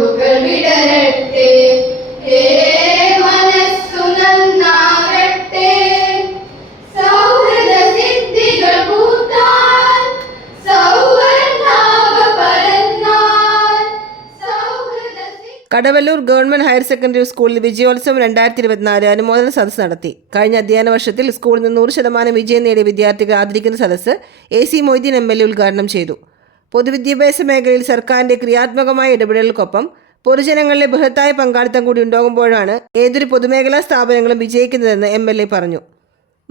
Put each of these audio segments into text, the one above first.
നാമ്പുകൾ വിടരട്ടെ, മനസ്സു നന്നാകട്ടെ. സൗഹൃദ സിദ്ധികൾ പൂത്താൽ, സൗവർണ്ണാഭ പരന്നാൽ, Kadavallur government higher secondary സ്കൂളിൽ വിജയോത്സവം 2024 അനുമോദന സദസ്സ് നടത്തി. കഴിഞ്ഞ അധ്യയന വർഷത്തിൽ സ്കൂളിൽ നിന്ന് 100% വിജയം നേടിയ വിദ്യാർത്ഥികളെ ആദരിക്കുന്ന സദസ്സ് AC മൊയ്തീൻ MLA ഉദ്ഘാടനം ചെയ്തു. പൊതുവിദ്യാഭ്യാസ മേഖലയിൽ സർക്കാരിന്റെ ക്രിയാത്മകമായ ഇടപെടലുകൾക്കൊപ്പം പൊതുജനങ്ങളിലെ ബൃഹത്തായ പങ്കാളിത്തം കൂടി ഉണ്ടാകുമ്പോഴാണ് ഏതൊരു പൊതുമേഖലാ സ്ഥാപനങ്ങളും വിജയിക്കുന്നതെന്ന് MLA പറഞ്ഞു.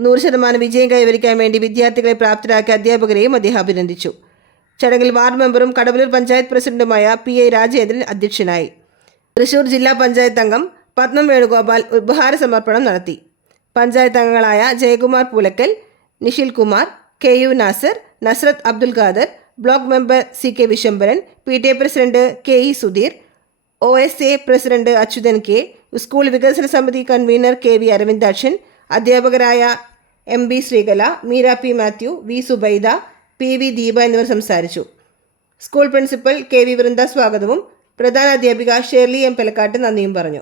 100% വിജയം കൈവരിക്കാൻ വേണ്ടി വിദ്യാർത്ഥികളെ പ്രാപ്തരാക്കിയ അധ്യാപകരെയും അദ്ദേഹം അഭിനന്ദിച്ചു. ചടങ്ങിൽ വാർഡ് മെമ്പറും കടവല്ലൂർ പഞ്ചായത്ത് പ്രസിഡന്റുമായ PI രാജേന്ദ്രൻ അധ്യക്ഷനായി. തൃശൂർ ജില്ലാ പഞ്ചായത്ത് അംഗം പത്മം വേണുഗോപാൽ ഉപഹാര സമർപ്പണം നടത്തി. പഞ്ചായത്ത് അംഗങ്ങളായ Jayakumar Poolakkal, Nishil Kumar, KU Nasar, Nasrath Abdul Khader, block member CK Vishambharan, PTA president KE Sudheer, OSA president Achuthan K, school വികസന സമിതി കൺവീനർ KV അരവിന്ദാക്ഷൻ, അധ്യാപകരായ MB Sreekala, Meera P Mathew, V Subaida, PV Deepa എന്നിവർ സംസാരിച്ചു. സ്കൂൾ പ്രിൻസിപ്പൽ KV വൃന്ദ സ്വാഗതവും പ്രധാന അധ്യാപിക ഷേർലി M പെലക്കാട്ട് നന്ദിയും പറഞ്ഞു.